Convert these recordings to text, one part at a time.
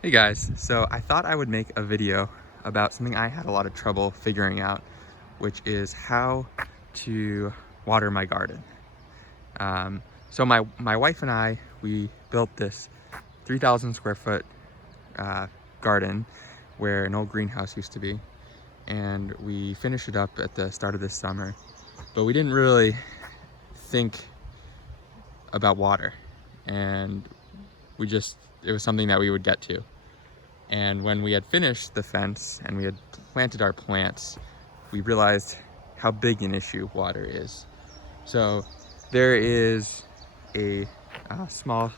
Hey guys, so I thought I would make a video about something I had a lot of trouble figuring out, which is how to water my garden. So my wife and I, we built this 3,000 square foot garden where an old greenhouse used to be, and we finished it up at the start of this summer, but we didn't really think about water, and it was something that we would get to. And when we had finished the fence and we had planted our plants, we realized how big an issue water is. So there is a small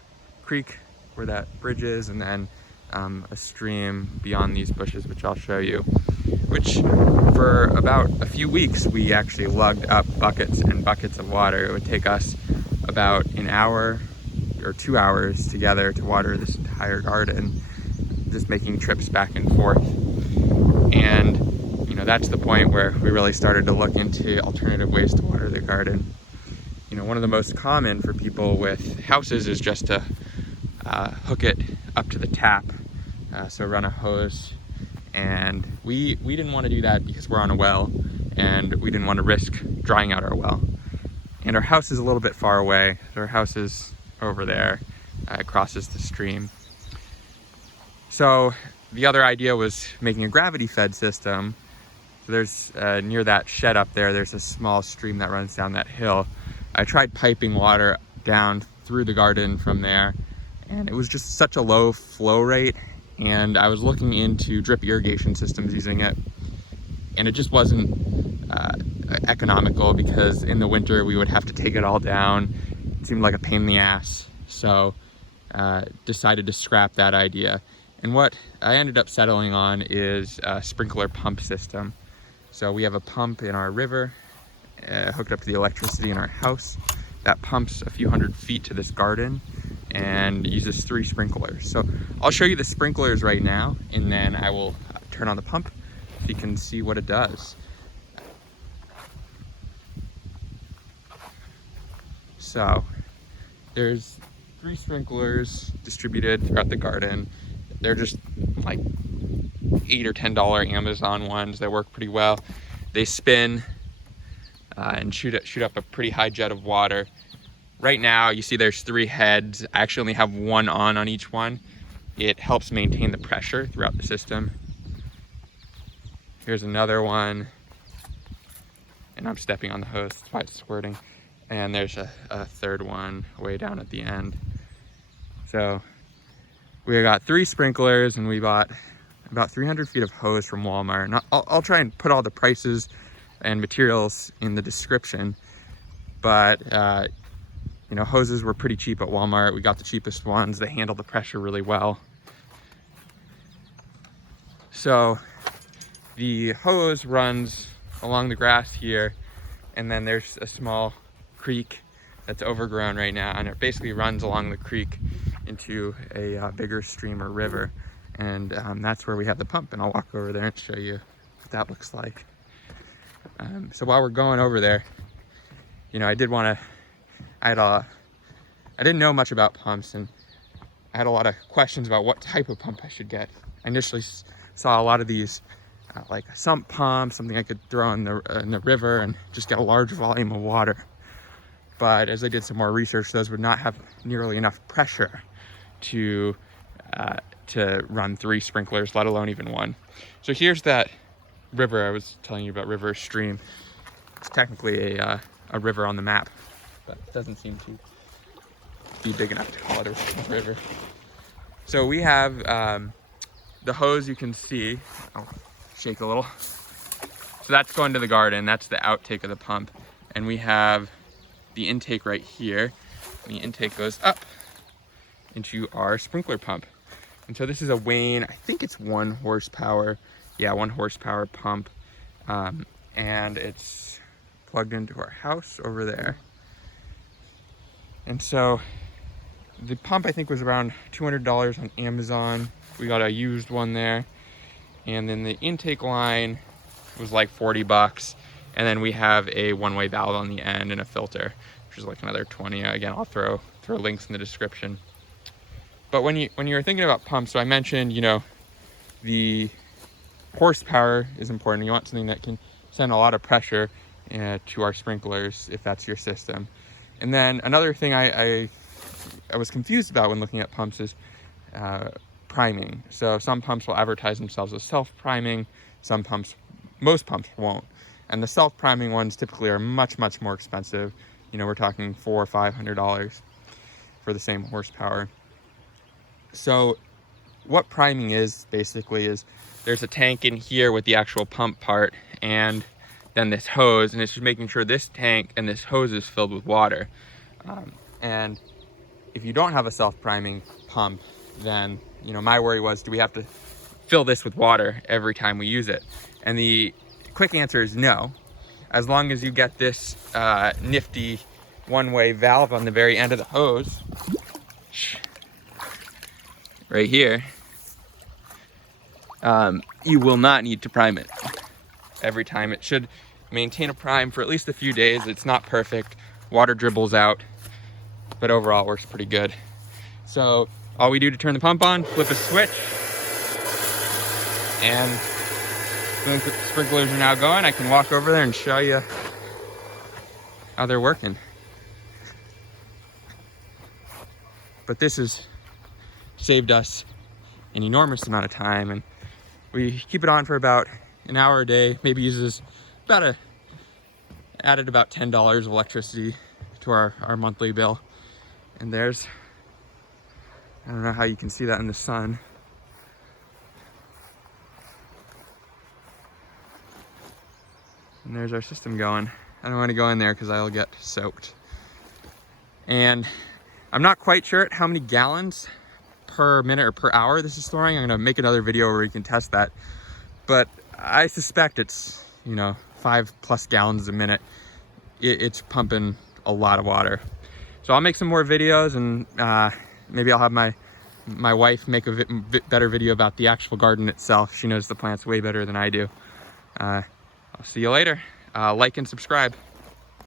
creek where that bridge is, and then a stream beyond these bushes, which I'll show you, which for about a few weeks we actually lugged up buckets and buckets of water. It would take us about an hour or 2 hours together to water this entire garden, just making trips back and forth. And that's the point where we really started to look into alternative ways to water the garden. One of the most common for people with houses is just to hook it up to the tap, so run a hose. And we didn't want to do that because we're on a well, and we didn't want to risk drying out our well. And our house is a little bit far away. Our house is over there. It crosses the stream. So the other idea was making a gravity fed system. So there's near that shed up there, there's a small stream that runs down that hill. I tried piping water down through the garden from there, and it was just such a low flow rate. And I was looking into drip irrigation systems using it, and it just wasn't economical, because in the winter we would have to take it all down. It seemed like a pain in the ass. So decided to scrap that idea. And what I ended up settling on is a sprinkler pump system. So we have a pump in our river hooked up to the electricity in our house that pumps a few hundred feet to this garden and uses 3 sprinklers. So I'll show you the sprinklers right now, and then I will turn on the pump so you can see what it does. So there's 3 sprinklers distributed throughout the garden. They're just like $8 or $10 Amazon ones that work pretty well. They spin and shoot up a pretty high jet of water. Right now, you see there's 3 heads. I actually only have one on each one. It helps maintain the pressure throughout the system. Here's another one, and I'm stepping on the hose, that's why it's squirting. And there's a third one way down at the end. So we got 3 sprinklers, and we bought about 300 feet of hose from Walmart. And I'll try and put all the prices and materials in the description, but hoses were pretty cheap at Walmart. We got the cheapest ones. They handle the pressure really well. So the hose runs along the grass here, and then there's a small creek that's overgrown right now, and it basically runs along the creek into a bigger stream or river, and that's where we have the pump, and I'll walk over there and show you what that looks like. So while we're going over there, I didn't know much about pumps, and I had a lot of questions about what type of pump I should get. I initially saw a lot of these like a sump pump, something I could throw in the river and just get a large volume of water. But as I did some more research, those would not have nearly enough pressure to run 3 sprinklers, let alone even 1. So here's that river I was telling you about, river stream. It's technically a river on the map, but it doesn't seem to be big enough to call it a river. So we have the hose, you can see. I'll shake a little. So that's going to the garden. That's the outtake of the pump. And we have the intake right here. And the intake goes up into our sprinkler pump. And so this is a Wayne, I think it's 1 horsepower. Yeah, 1 horsepower pump. And it's plugged into our house over there. And so the pump, I think, was around $200 on Amazon. We got a used one there. And then the intake line was like $40. And then we have a 1-way valve on the end and a filter, which is like another 20. Again, I'll throw links in the description. But when you're thinking about pumps, so I mentioned, you know, the horsepower is important. You want something that can send a lot of pressure to our sprinklers if that's your system. And then another thing I was confused about when looking at pumps is priming. So some pumps will advertise themselves as self-priming, most pumps won't. And the self-priming ones typically are much more expensive. You know, we're talking $400 or $500 for the same horsepower. So what priming is basically is there's a tank in here with the actual pump part and then this hose, and it's just making sure this tank and this hose is filled with water. And if you don't have a self-priming pump, then, you know, my worry was, do we have to fill this with water every time we use it? And the quick answer is no. As long as you get this nifty one-way valve on the very end of the hose, right here, you will not need to prime it every time. It should maintain a prime for at least a few days. It's not perfect. Water dribbles out, but overall it works pretty good. So all we do to turn the pump on, flip a switch, and the sprinklers are now going. I can walk over there and show you how they're working. But this has saved us an enormous amount of time, and we keep it on for about an hour a day. Maybe uses added about $10 of electricity to our monthly bill. And there's, I don't know how you can see that in the sun. And there's our system going. I don't want to go in there because I'll get soaked. And I'm not quite sure how many gallons per minute or per hour this is storing. I'm gonna make another video where you can test that. But I suspect it's, you know, 5+ gallons a minute. It's pumping a lot of water. So I'll make some more videos, and maybe I'll have my wife make a better video about the actual garden itself. She knows the plants way better than I do. I'll see you later. Like and subscribe.